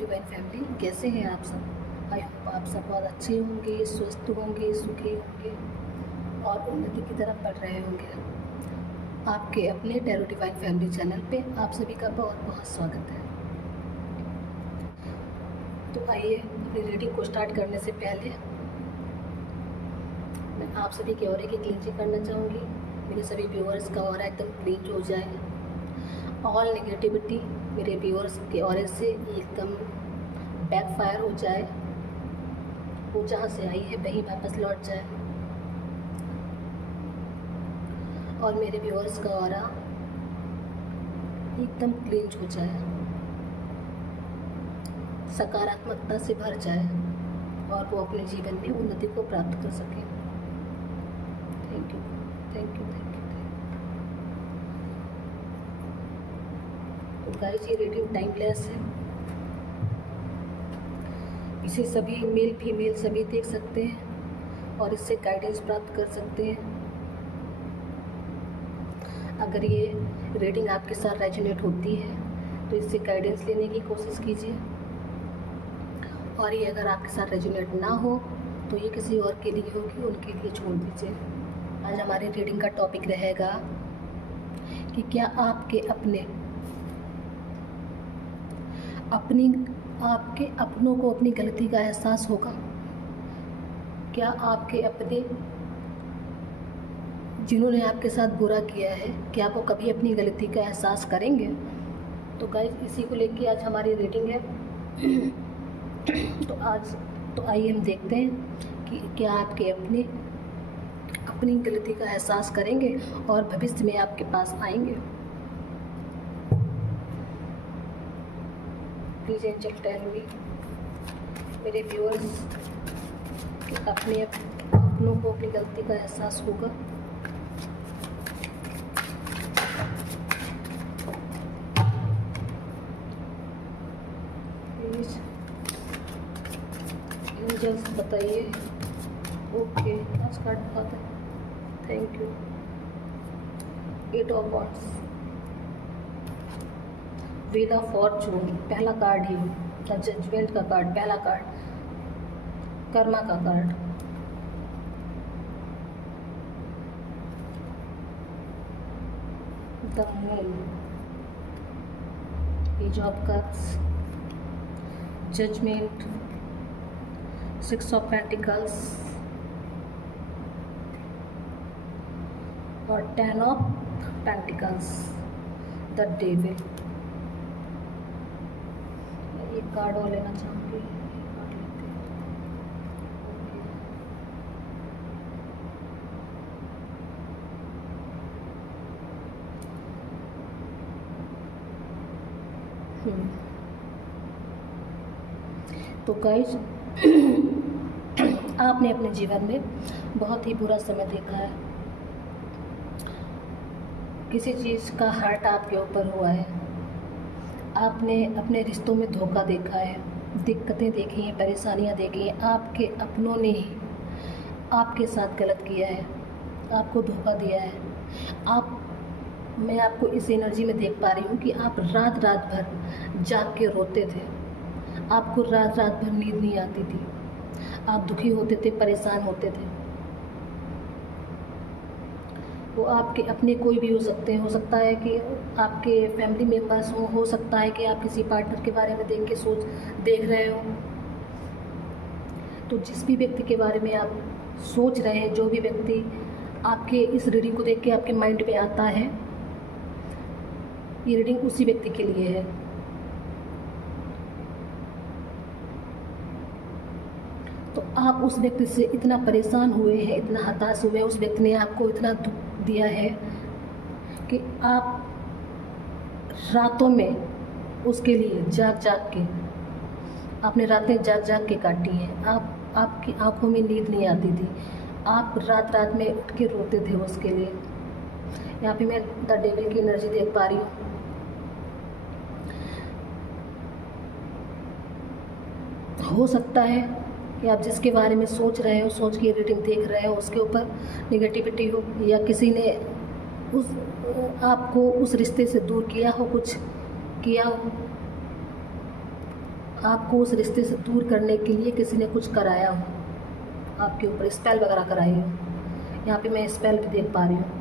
Divine family, कैसे हैं आप सब। आई होप आप सब बहुत अच्छे होंगे, स्वस्थ होंगे, सुखी होंगे और उन्नति की तरफ बढ़ रहे होंगे। आपके अपने टैरो डिवाइन फैमिली चैनल पे आप सभी का बहुत बहुत स्वागत है। तो आइए अपनी रीडिंग को स्टार्ट करने से पहले मैं आप सभी के ऑरे की क्लींजिंग करना चाहूँगी। मेरे सभी व्यूअर्स का ऑरा एकदम क्लींज हो जाए, ऑल नेगेटिविटी मेरे व्यूअर्स के ऑरे से एकदम बैकफायर हो जाए, वो जहाँ से आई है वहीं वापस लौट जाए और मेरे व्यूअर्स का ऑरा एकदम क्लींज हो जाए, सकारात्मकता से भर जाए और वो अपने जीवन में उन्नति को प्राप्त कर सके। Thank you, thank you, thank you. तो गाइस, ये रीडिंग टाइमलेस है, इसे सभी मेल फीमेल सभी देख सकते हैं और इससे गाइडेंस प्राप्त कर सकते हैं। अगर ये रीडिंग आपके साथ रेजोनेट होती है तो इससे गाइडेंस लेने की कोशिश कीजिए, और ये अगर आपके साथ रेजोनेट ना हो तो ये किसी और के लिए होगी, उनके लिए छोड़ दीजिए। आज हमारे रीडिंग का टॉपिक रहेगा कि क्या आपके आपके अपनों को अपनी गलती का एहसास होगा। क्या आपके अपने जिन्होंने आपके साथ बुरा किया है, क्या वो कभी अपनी गलती का एहसास करेंगे। तो गाइस, इसी को लेके आज हमारी रीडिंग है। तो आइए हम देखते हैं कि क्या आपके अपनी गलती का एहसास करेंगे और भविष्य में आपके पास आएंगे। प्लीज एंजल टेल मी, मेरे व्यूअर्स अपनों को अपनी गलती का एहसास होगा। प्लीज एंजल्स बताइए। ओके, आज कार्ड दिखाते हैं। Thank you. 8 of wands, wheel of fortune, पहला कार्ड ही, द जजमेंट का कार्ड, पहला कार्ड, कर्मा का card, the moon, page of cups, judgement, 6 of pentacles और 10 ऑफ पेंटिकल्स, द डेविल। एक कार्ड और लेना चाहूँगी, कार्ड लेते हैं। तो गाइस, आपने अपने जीवन में बहुत ही बुरा समय देखा है, किसी चीज़ का हर्ट आपके ऊपर हुआ है, आपने अपने रिश्तों में धोखा देखा है, दिक्कतें देखी हैं, परेशानियां देखी हैं। आपके अपनों ने ही आपके साथ गलत किया है, आपको धोखा दिया है। मैं आपको इस एनर्जी में देख पा रही हूँ कि आप रात भर जाग के रोते थे, आपको रात भर नींद नहीं आती थी, आप दुखी होते थे, परेशान होते थे। वो आपके अपने कोई भी हो सकते हैं, हो सकता है कि आपके फैमिली मेम्बर्स हो सकता है कि आप किसी पार्टनर के बारे में देख रहे हो। तो जिस भी व्यक्ति के बारे में आप सोच रहे हैं, जो भी व्यक्ति आपके इस रीडिंग को देख के आपके माइंड में आता है, ये रीडिंग उसी व्यक्ति के लिए है। तो आप उस व्यक्ति से इतना परेशान हुए हैं, इतना हताश हुए हैं, उस व्यक्ति ने आपको इतना दुख दिया है कि आप रातों में उसके लिए जाग के आपने रातें जाग के काटी हैं। आपकी आंखों में नींद नहीं आती थी, आप रात में उठ के रोते थे उसके लिए। यहाँ पे मैं द डेविल की एनर्जी देख पा रही हूँ। हो सकता है कि आप जिसके बारे में सोच रहे हो, सोच के रीडिंग देख रहे हो, उसके ऊपर नेगेटिविटी हो, या किसी ने आपको उस रिश्ते से दूर किया हो, कुछ किया हो। आपको उस रिश्ते से दूर करने के लिए किसी ने कुछ कराया हो, आपके ऊपर स्पेल वगैरह कराई हो। यहाँ पे मैं स्पेल भी देख पा रही हूँ।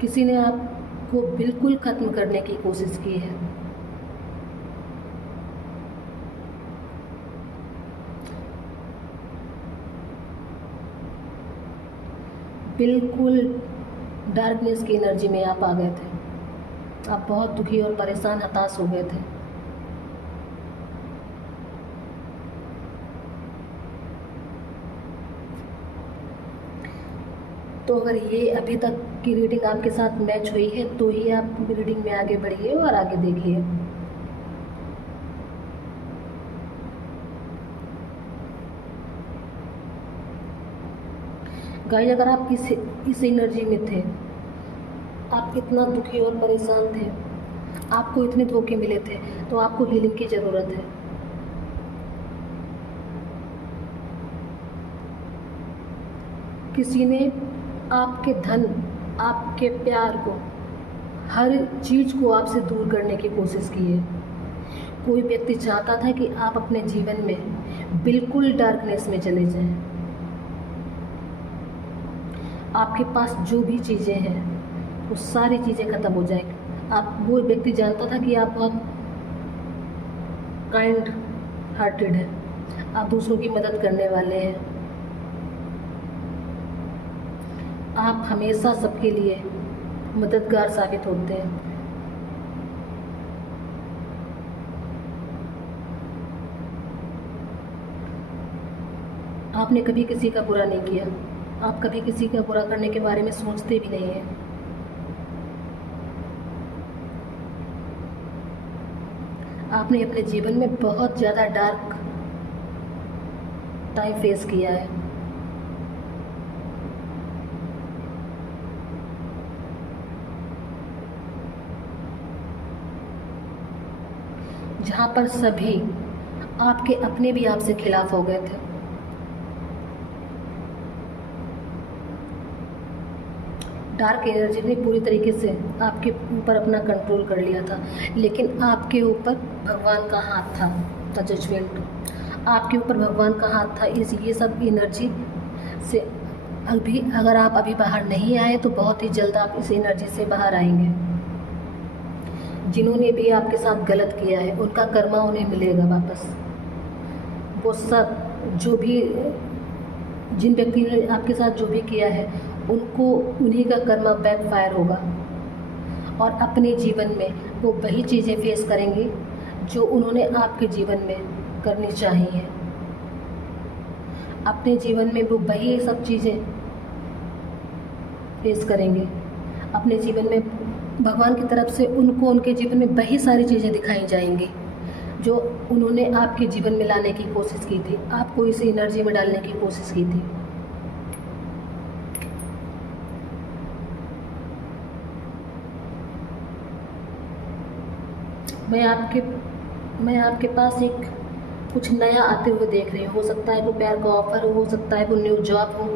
किसी ने आपको बिल्कुल ख़त्म करने की कोशिश की है। बिल्कुल डार्कनेस की एनर्जी में आप आ गए थे। आप बहुत दुखी और परेशान, हताश हो गए थे। तो अगर ये अभी तक की रीडिंग आपके साथ मैच हुई है तो ही आप रीडिंग में आगे बढ़िए और आगे देखिए। गाइस, अगर आप इस एनर्जी में थे, आप इतना दुखी और परेशान थे, आपको इतने धोखे मिले थे, तो आपको हीलिंग की ज़रूरत है। किसी ने आपके धन, आपके प्यार को, हर चीज़ को आपसे दूर करने की कोशिश की है। कोई व्यक्ति चाहता था कि आप अपने जीवन में बिल्कुल डार्कनेस में चले जाएं। आपके पास जो भी चीज़ें हैं वो सारी चीज़ें ख़त्म हो जाएंगी। वो व्यक्ति जानता था कि आप बहुत काइंड हार्टेड हैं, आप दूसरों की मदद करने वाले हैं, आप हमेशा सबके लिए मददगार साबित होते हैं। आपने कभी किसी का बुरा नहीं किया, आप कभी किसी का बुरा करने के बारे में सोचते भी नहीं हैं। आपने अपने जीवन में बहुत ज़्यादा डार्क टाइम फेस किया है। जहाँ पर सभी आपके अपने भी आपसे खिलाफ हो गए थे। डार्क एनर्जी ने पूरी तरीके से आपके ऊपर अपना कंट्रोल कर लिया था, लेकिन आपके ऊपर भगवान का हाथ था, द जजमेंट। आपके ऊपर भगवान का हाथ था। ये सब एनर्जी से अभी अगर आप अभी बाहर नहीं आए तो बहुत ही जल्द आप इस एनर्जी से बाहर आएंगे। जिन्होंने भी आपके साथ गलत किया है उनका कर्मा उन्हें मिलेगा वापस। वो सब जो भी जिन व्यक्ति ने आपके साथ जो भी किया है उनको उन्हीं का कर्मा बैकफायर होगा, और अपने जीवन में वो वही चीज़ें फेस करेंगे जो उन्होंने आपके जीवन में करनी चाहिए। अपने जीवन में वो वही सब चीज़ें फेस करेंगे। अपने जीवन में भगवान की तरफ से उनको उनके जीवन में वही सारी चीज़ें दिखाई जाएंगी जो उन्होंने आपके जीवन में लाने की कोशिश की थी, आपको इस एनर्जी में डालने की कोशिश की थी। मैं आपके पास एक कुछ नया आते हुए देख रही हूँ। हो सकता है वो प्यार का ऑफर हो सकता है वो न्यू जॉब हो,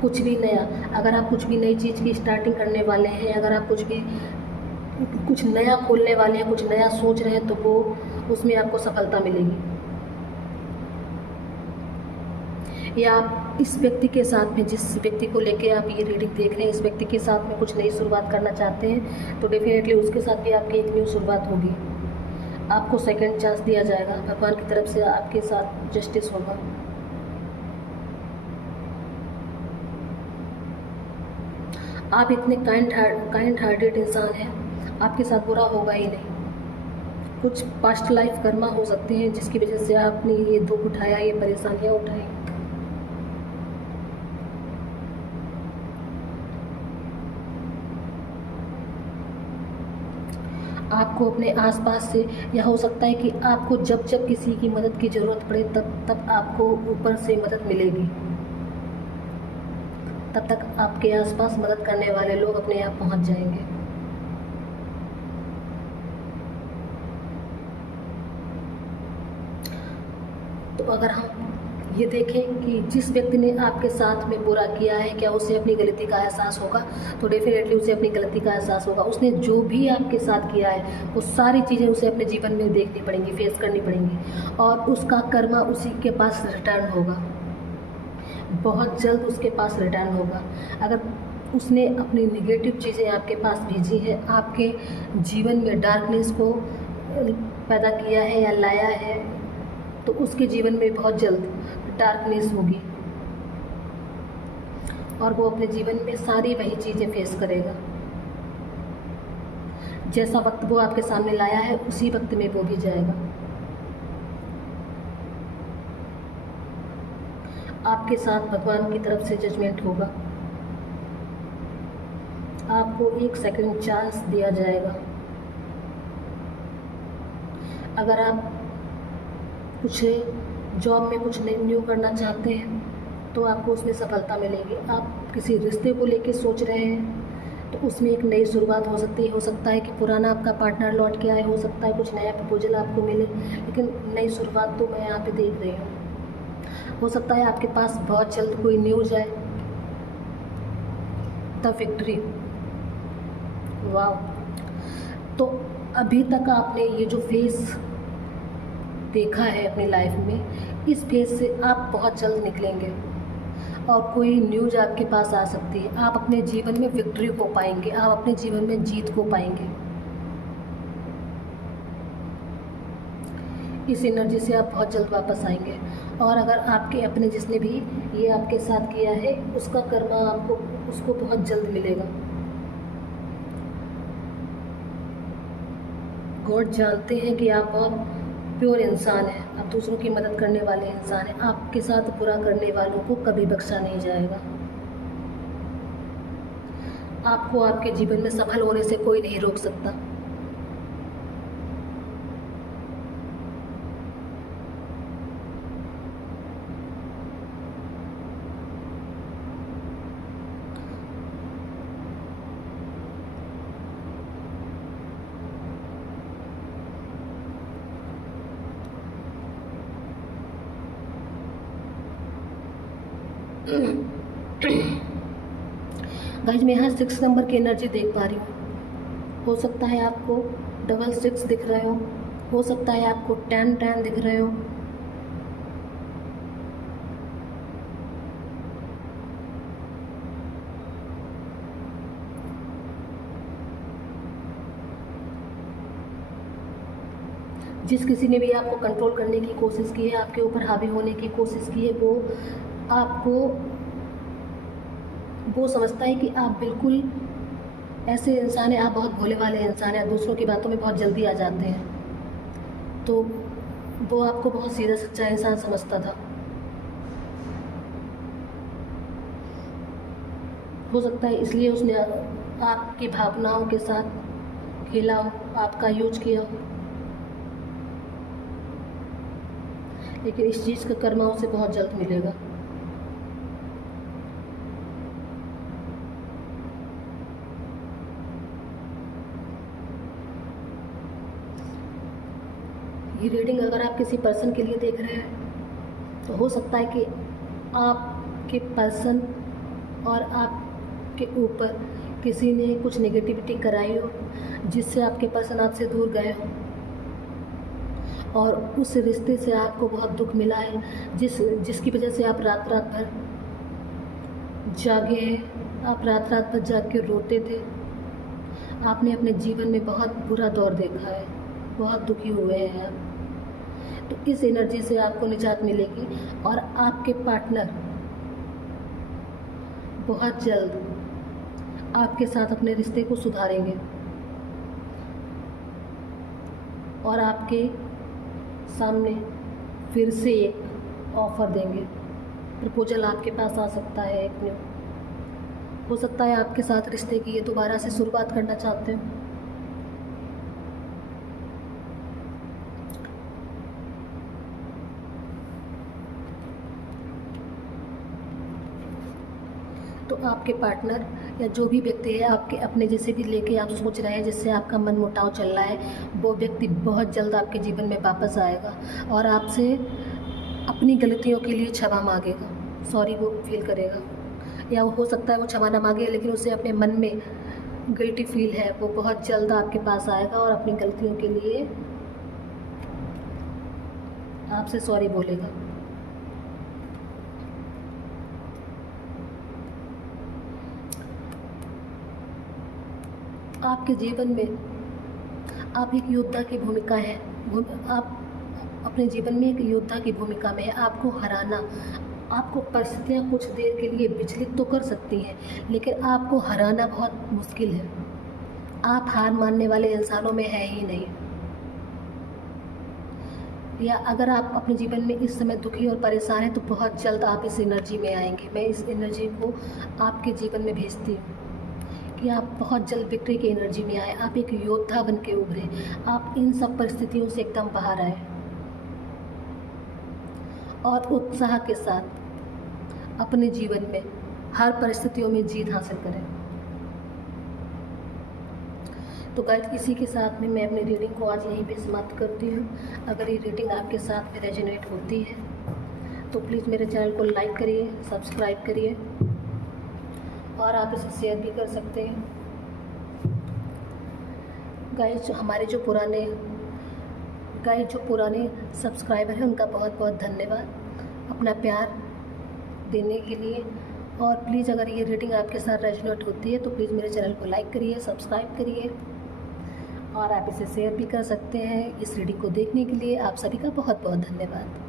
कुछ भी नया। अगर आप कुछ भी नई चीज़ की स्टार्टिंग करने वाले हैं, अगर आप कुछ नया खोलने वाले हैं, कुछ नया सोच रहे हैं, तो वो उसमें आपको सफलता मिलेगी। या आप इस व्यक्ति के साथ में, जिस व्यक्ति को लेके आप ये रीडिंग देख रहे हैं, इस व्यक्ति के साथ में कुछ नई शुरुआत करना चाहते हैं तो डेफिनेटली उसके साथ भी आपकी एक न्यू शुरुआत होगी। आपको सेकंड चांस दिया जाएगा, भगवान की तरफ से आपके साथ जस्टिस होगा। आप इतने काइंड हार्टेड इंसान हैं, आपके साथ बुरा होगा ही नहीं। कुछ पास्ट लाइफ कर्मा हो सकते हैं जिसकी वजह से आपने ये दुख उठाया, ये परेशानियाँ उठाई। आपको अपने आसपास से, या हो सकता है कि आपको जब जब किसी की मदद की ज़रूरत पड़े तब आपको ऊपर से मदद मिलेगी। तब तक आपके आसपास मदद करने वाले लोग अपने आप पहुंच जाएंगे। तो अगर हम ये देखें कि जिस व्यक्ति ने आपके साथ में बुरा किया है, क्या उसे अपनी गलती का एहसास होगा? तो डेफिनेटली उसे अपनी गलती का एहसास होगा। उसने जो भी आपके साथ किया है वो सारी चीज़ें उसे अपने जीवन में देखनी पड़ेंगी, फेस करनी पड़ेंगी, और उसका कर्मा उसी के पास रिटर्न होगा, बहुत जल्द उसके पास रिटर्न होगा। अगर उसने अपनी नेगेटिव चीज़ें आपके पास भेजी है, आपके जीवन में डार्कनेस को पैदा किया है या लाया है, तो उसके जीवन में बहुत जल्द डार्कनेस होगी और वो अपने जीवन में सारी वही चीज़ें फेस करेगा। जैसा वक्त वो आपके सामने लाया है उसी वक्त में वो भी जाएगा। आपके साथ भगवान की तरफ से जजमेंट होगा। आपको 1 सेकंड चांस दिया जाएगा। अगर आप कुछ जॉब में कुछ न्यू करना चाहते हैं तो आपको उसमें सफलता मिलेगी। आप किसी रिश्ते को लेके सोच रहे हैं तो उसमें एक नई शुरुआत हो सकती है। हो सकता है कि पुराना आपका पार्टनर लौट के आए, हो सकता है कुछ नया प्रपोजल आपको मिले, लेकिन नई शुरुआत तो मैं यहाँ पे देख रही हूँ। हो सकता है आपके पास बहुत जल्द कोई न्यूज़ आए, द विक्ट्री। वाह! तो अभी तक आपने ये जो फेस देखा है अपनी लाइफ में, इस फेज से आप बहुत जल्द निकलेंगे और कोई न्यूज़ आपके पास आ सकती है। आप अपने जीवन में विक्ट्री को पाएंगे, आप अपने जीवन में जीत को पाएंगे। इस एनर्जी से आप बहुत जल्द वापस आएंगे। और अगर आपके अपने जिसने भी ये आपके साथ किया है उसका कर्मा आपको उसको बहुत जल्द मिलेगा। गॉड जानते हैं कि आप बहुत प्योर इंसान है, आप दूसरों की मदद करने वाले इंसान हैं। आपके साथ बुरा करने वालों को कभी बख्शा नहीं जाएगा। आपको आपके जीवन में सफल होने से कोई नहीं रोक सकता। गाइस, मैं यहाँ 6 नंबर की एनर्जी देख पा रही हूँ। हो सकता है आपको 66 दिख रहे हो सकता है आपको 10 दिख रहे हो। जिस किसी ने भी आपको कंट्रोल करने की कोशिश की है, आपके ऊपर हावी होने की कोशिश की है, वो समझता है कि आप बिल्कुल ऐसे इंसान हैं, आप बहुत भोले वाले इंसान हैं, दूसरों की बातों में बहुत जल्दी आ जाते हैं। तो वो आपको बहुत सीधा सच्चा इंसान समझता था। हो सकता है इसलिए उसने आपकी भावनाओं के साथ खेला हो, आपका यूज किया हो, लेकिन इस चीज़ का कर्मा उसे बहुत जल्द मिलेगा। ये रीडिंग अगर आप किसी पर्सन के लिए देख रहे हैं तो हो सकता है कि आपके पर्सन और आपके ऊपर किसी ने कुछ नेगेटिविटी कराई हो, जिससे आपके पर्सन आपसे दूर गए हो और उस रिश्ते से आपको बहुत दुख मिला है, जिसकी वजह से आप रात रात भर जागे हैं, आप रात रात भर जाग के रोते थे। आपने अपने जीवन में बहुत बुरा दौर देखा है, बहुत दुखी हुए हैं आप। तो इस एनर्जी से आपको निजात मिलेगी और आपके पार्टनर बहुत जल्द आपके साथ अपने रिश्ते को सुधारेंगे और आपके सामने फिर से एक ऑफ़र देंगे। प्रपोजल आपके पास आ सकता है एक न्यू। हो सकता है आपके साथ रिश्ते की ये दोबारा से शुरुआत करना चाहते हो। तो आपके पार्टनर या जो भी व्यक्ति है आपके अपने जैसे भी लेके आप सोच रहे हैं, जिससे आपका मन मुटाव चल रहा है, वो व्यक्ति बहुत जल्द आपके जीवन में वापस आएगा और आपसे अपनी गलतियों के लिए क्षमा मांगेगा, सॉरी वो फील करेगा, या हो सकता है वो क्षमा ना मांगे लेकिन उसे अपने मन में गिल्टी फील है, वो बहुत जल्द आपके पास आएगा और अपनी गलतियों के लिए आपसे सॉरी बोलेगा। आपके जीवन में आप एक योद्धा की भूमिका है, आप अपने जीवन में एक योद्धा की भूमिका में है। आपको हराना, आपको परिस्थितियाँ कुछ देर के लिए विचलित तो कर सकती हैं, लेकिन आपको हराना बहुत मुश्किल है। आप हार मानने वाले इंसानों में है ही नहीं। या अगर आप अपने जीवन में इस समय दुखी और परेशान हैं तो बहुत जल्द आप इस एनर्जी में आएंगे। मैं इस एनर्जी को आपके जीवन में भेजती हूँ कि आप बहुत जल्द विक्ट्री की एनर्जी में आए, आप एक योद्धा बन के उभरे, आप इन सब परिस्थितियों से एकदम बाहर आए और उत्साह के साथ अपने जीवन में हर परिस्थितियों में जीत हासिल करें। तो गाइस, इसी के साथ में मैं अपनी रीडिंग को आज यहीं पे समाप्त करती हूँ। अगर ये रीडिंग आपके साथ में रेजोनेट होती है तो प्लीज़ मेरे चैनल को लाइक करिए, सब्सक्राइब करिए और आप इसे शेयर भी कर सकते हैं। गाइस, हमारे जो पुराने सब्सक्राइबर हैं उनका बहुत बहुत धन्यवाद अपना प्यार देने के लिए। और प्लीज़ अगर ये रीडिंग आपके साथ रेजोनेट होती है तो प्लीज़ मेरे चैनल को लाइक करिए, सब्सक्राइब करिए और आप इसे शेयर भी कर सकते हैं। इस रीडिंग को देखने के लिए आप सभी का बहुत बहुत धन्यवाद।